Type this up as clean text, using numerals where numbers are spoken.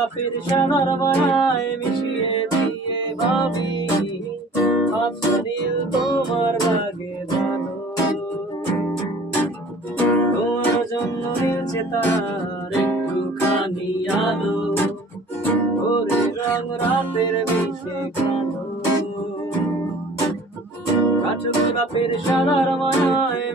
বাপের সাদার মায়ায় মিশিয়ে দিয়ে ভাবি আবছা নীল তোমার লাগে ভালো, তোমার জন্য নীলছে তার একটুখানি আলো, ওরে রং রাতের মিশে কালো। কাটুক বাপের সাদার মায়ায়